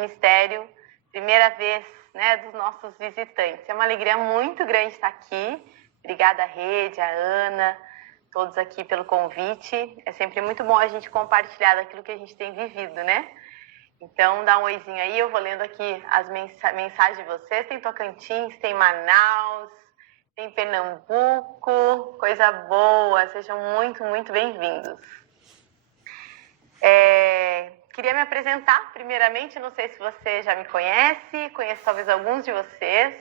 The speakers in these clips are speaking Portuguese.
ministério, primeira vez, né, dos nossos visitantes. É uma alegria muito grande estar aqui. Obrigada, Rede, a Ana, todos aqui pelo convite. É sempre muito bom a gente compartilhar daquilo que a gente tem vivido, né? Então, dá um oizinho aí, eu vou lendo aqui as mensagens de vocês. Tem Tocantins, tem Manaus, tem Pernambuco, coisa boa. Sejam muito, muito bem-vindos. Queria me apresentar, primeiramente, não sei se você já me conhece, conheço talvez alguns de vocês.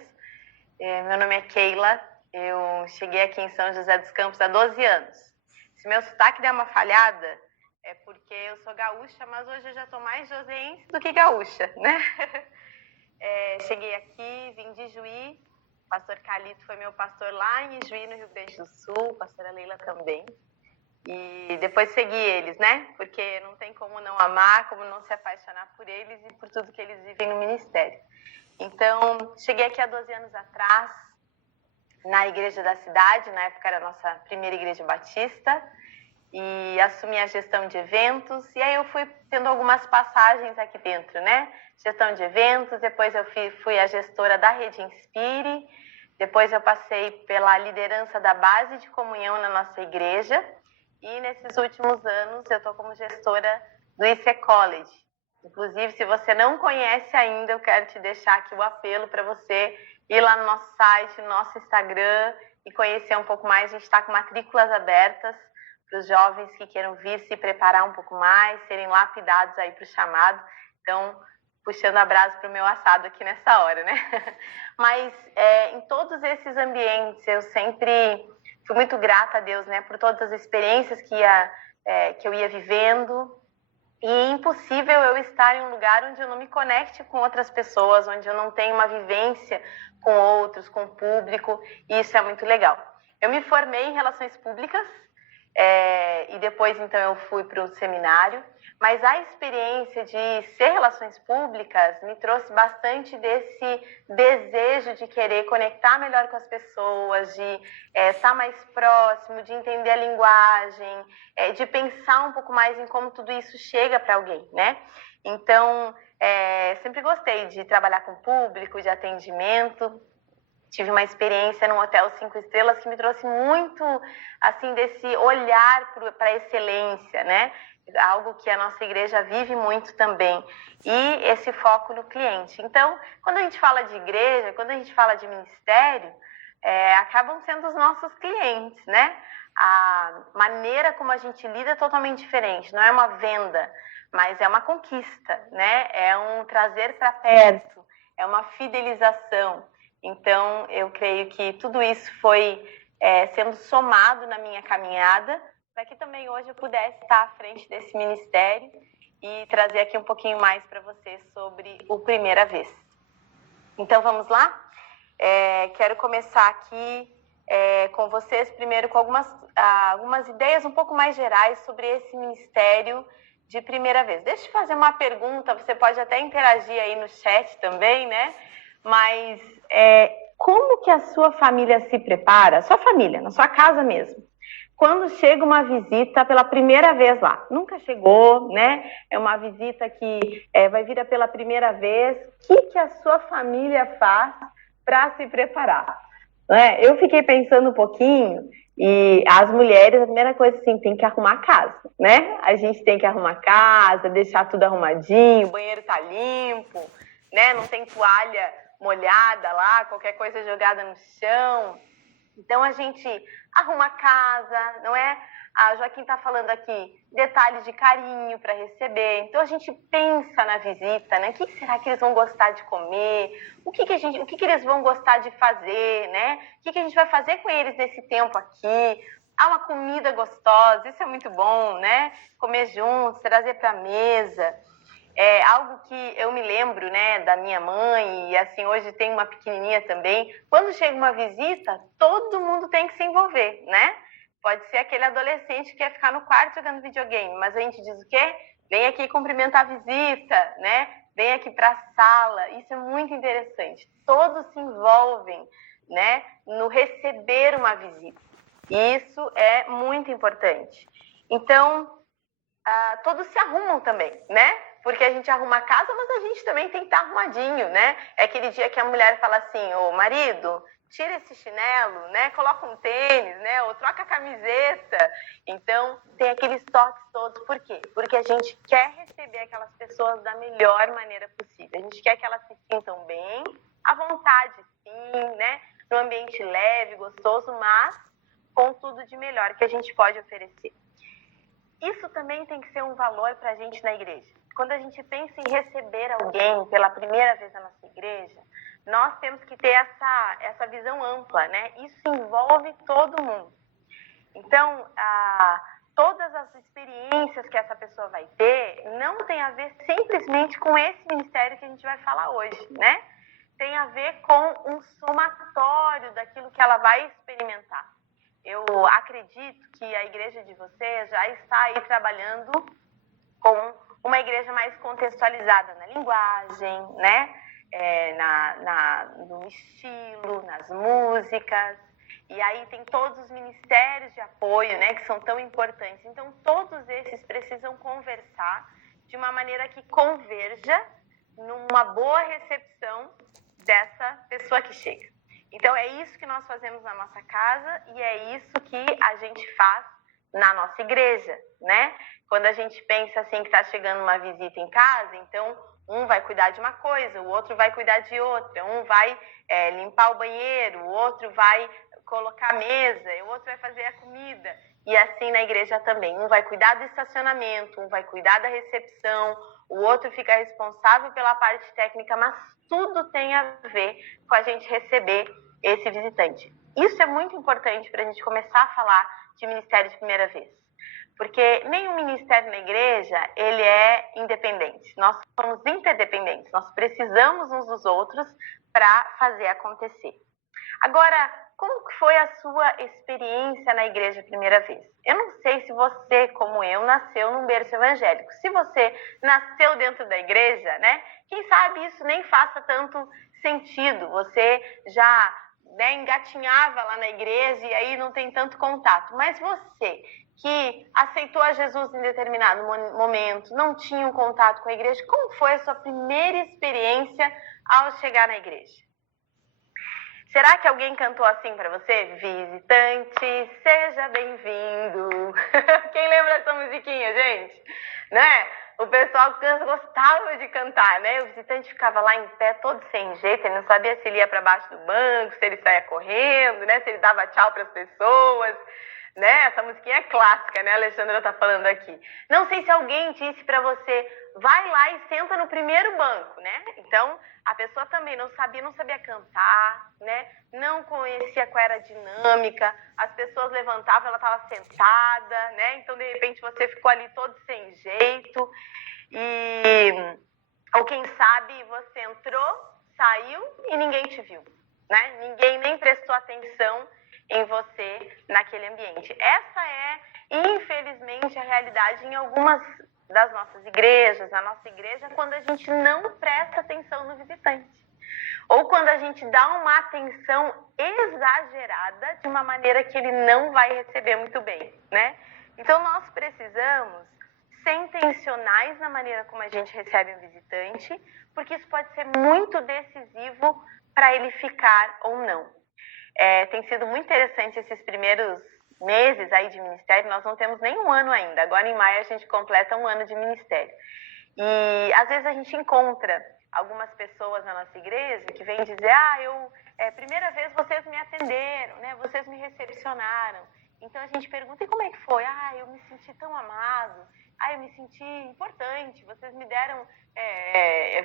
Meu nome é Keila, eu cheguei aqui em São José dos Campos há 12 anos. Se meu sotaque der uma falhada, é porque eu sou gaúcha, mas hoje eu já estou mais joseense do que gaúcha, né? Cheguei aqui, vim de Juí, o pastor Calito foi meu pastor lá em Juí, no Rio Grande do Sul, a pastora Leila também. E depois segui eles, né? Porque não tem como não amar, como não se apaixonar por eles e por tudo que eles vivem no ministério. Então, cheguei aqui há 12 anos atrás, na igreja da cidade, na época era a nossa primeira igreja batista, e assumi a gestão de eventos, e aí eu fui tendo algumas passagens aqui dentro, né? Gestão de eventos, depois eu fui a gestora da Rede Inspire, depois eu passei pela liderança da base de comunhão na nossa igreja, e nesses últimos anos eu estou como gestora do IC College. Inclusive, se você não conhece ainda, eu quero te deixar aqui o apelo para você ir lá no nosso site, no nosso Instagram e conhecer um pouco mais. A gente está com matrículas abertas para os jovens que queiram vir se preparar um pouco mais, serem lapidados aí para o chamado. Então, puxando a brasa para o meu assado aqui nessa hora, né? Mas em todos esses ambientes eu sempre fui muito grata a Deus, né? Por todas as experiências que eu ia vivendo. E é impossível eu estar em um lugar onde eu não me conecte com outras pessoas, onde eu não tenho uma vivência com outros, com o público, e isso é muito legal. Eu me formei em Relações Públicas, e depois então eu fui para um seminário, mas a experiência de ser Relações Públicas me trouxe bastante desse desejo de querer conectar melhor com as pessoas, de estar mais próximo, de entender a linguagem, de pensar um pouco mais em como tudo isso chega para alguém, né? Então, sempre gostei de trabalhar com público, de atendimento. Tive uma experiência num hotel 5 estrelas que me trouxe muito, assim, desse olhar para a excelência, né? Algo que a nossa igreja vive muito também. E esse foco no cliente. Então, quando a gente fala de igreja, quando a gente fala de ministério, acabam sendo os nossos clientes, né? A maneira como a gente lida é totalmente diferente. Não é uma venda, mas é uma conquista, né? É um trazer para perto, é uma fidelização. Então, eu creio que tudo isso foi sendo somado na minha caminhada, para que também hoje eu pudesse estar à frente desse ministério e trazer aqui um pouquinho mais para vocês sobre o Primeira Vez. Então, vamos lá? Quero começar aqui com vocês, primeiro, com algumas ideias um pouco mais gerais sobre esse ministério de Primeira Vez. Deixa eu fazer uma pergunta, você pode até interagir aí no chat também, né? Mas como que a sua família se prepara, sua família, na sua casa mesmo, quando chega uma visita pela primeira vez lá? Nunca chegou, né? É uma visita que vai vir pela primeira vez. O que a sua família faz para se preparar? Eu fiquei pensando um pouquinho e as mulheres, a primeira coisa assim, tem que arrumar a casa, né? A gente tem que arrumar a casa, deixar tudo arrumadinho, o banheiro tá limpo, né? Não tem toalha molhada lá, qualquer coisa jogada no chão. Então, a gente arruma a casa, não é? A Joaquim está falando aqui, detalhes de carinho para receber. Então, a gente pensa na visita, né? O que será que eles vão gostar de comer? O que eles vão gostar de fazer, né? O que a gente vai fazer com eles nesse tempo aqui? Há uma comida gostosa, isso é muito bom, né? Comer juntos, trazer para a mesa. É algo que eu me lembro, né, da minha mãe, e assim, hoje tem uma pequenininha também. Quando chega uma visita, todo mundo tem que se envolver, né? Pode ser aquele adolescente que quer ficar no quarto jogando videogame, mas a gente diz o quê? Vem aqui cumprimentar a visita, né? Vem aqui para a sala. Isso é muito interessante. Todos se envolvem, né, no receber uma visita. E isso é muito importante. Então, todos se arrumam também, né? Porque a gente arruma a casa, mas a gente também tem que estar arrumadinho, né? É aquele dia que a mulher fala assim, ô marido, tira esse chinelo, né? Coloca um tênis, né? Ou troca a camiseta. Então, tem aqueles toques todos. Por quê? Porque a gente quer receber aquelas pessoas da melhor maneira possível. A gente quer que elas se sintam bem, à vontade, sim, né? No ambiente leve, gostoso, mas com tudo de melhor que a gente pode oferecer. Isso também tem que ser um valor para a gente na igreja. Quando a gente pensa em receber alguém pela primeira vez na nossa igreja, nós temos que ter essa visão ampla, né? Isso envolve todo mundo. Então, todas as experiências que essa pessoa vai ter não tem a ver simplesmente com esse ministério que a gente vai falar hoje, né? Tem a ver com um somatório daquilo que ela vai experimentar. Eu acredito que a igreja de vocês já está aí trabalhando com uma igreja mais contextualizada na linguagem, né? No estilo, nas músicas. E aí tem todos os ministérios de apoio, né? Que são tão importantes. Então, todos esses precisam conversar de uma maneira que converja numa boa recepção dessa pessoa que chega. Então, é isso que nós fazemos na nossa casa e é isso que a gente faz na nossa igreja, né? Quando a gente pensa assim que está chegando uma visita em casa, então um vai cuidar de uma coisa, o outro vai cuidar de outra, um vai limpar o banheiro, o outro vai colocar a mesa, o outro vai fazer a comida. E assim na igreja também, um vai cuidar do estacionamento, um vai cuidar da recepção, o outro fica responsável pela parte técnica, mas tudo tem a ver com a gente receber esse visitante. Isso é muito importante para a gente começar a falar de ministério de primeira vez. Porque nenhum ministério na igreja, ele é independente. Nós somos interdependentes. Nós precisamos uns dos outros para fazer acontecer. Agora, como foi a sua experiência na igreja a primeira vez? Eu não sei se você, como eu, nasceu num berço evangélico. Se você nasceu dentro da igreja, né? Quem sabe isso nem faça tanto sentido. Você já engatinhava lá na igreja e aí não tem tanto contato. Mas você que aceitou a Jesus em determinado momento, não tinha um contato com a igreja, como foi a sua primeira experiência ao chegar na igreja? Será que alguém cantou assim para você? Visitante, seja bem-vindo. Quem lembra dessa musiquinha, gente? Né? O pessoal gostava de cantar, né? O visitante ficava lá em pé, todo sem jeito, ele não sabia se ele ia para baixo do banco, se ele saía correndo, né? Se ele dava tchau para as pessoas, né? Essa musiquinha é clássica, né? A Alexandra tá falando aqui. Não sei se alguém disse para você, vai lá e senta no primeiro banco, né? Então, a pessoa também não sabia cantar, né? Não conhecia qual era a dinâmica, as pessoas levantavam, ela estava sentada, né? Então, de repente, você ficou ali todo sem jeito. Ou quem sabe, você entrou, saiu e ninguém te viu, né? Ninguém nem prestou atenção em você naquele ambiente. Essa é, infelizmente, a realidade em algumas das nossas igrejas, na nossa igreja, quando a gente não presta atenção no visitante. Ou quando a gente dá uma atenção exagerada de uma maneira que ele não vai receber muito bem, né? Então, nós precisamos ser intencionais na maneira como a gente recebe um visitante, porque isso pode ser muito decisivo para ele ficar ou não. Tem sido muito interessante esses primeiros meses aí de ministério, nós não temos nem um ano ainda. Agora em maio a gente completa um ano de ministério. E às vezes a gente encontra algumas pessoas na nossa igreja que vêm dizer, primeira vez vocês me atenderam, né? Vocês me recepcionaram. Então a gente pergunta, e como é que foi? Eu me senti tão amado, eu me senti importante, vocês me deram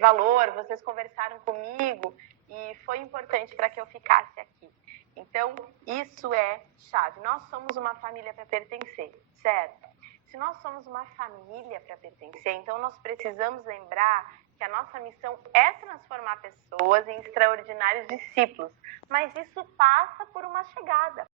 valor, vocês conversaram comigo e foi importante para que eu ficasse aqui. Então, isso é chave. Nós somos uma família para pertencer, certo? Se nós somos uma família para pertencer, então nós precisamos lembrar que a nossa missão é transformar pessoas em extraordinários discípulos. Mas isso passa por uma chegada,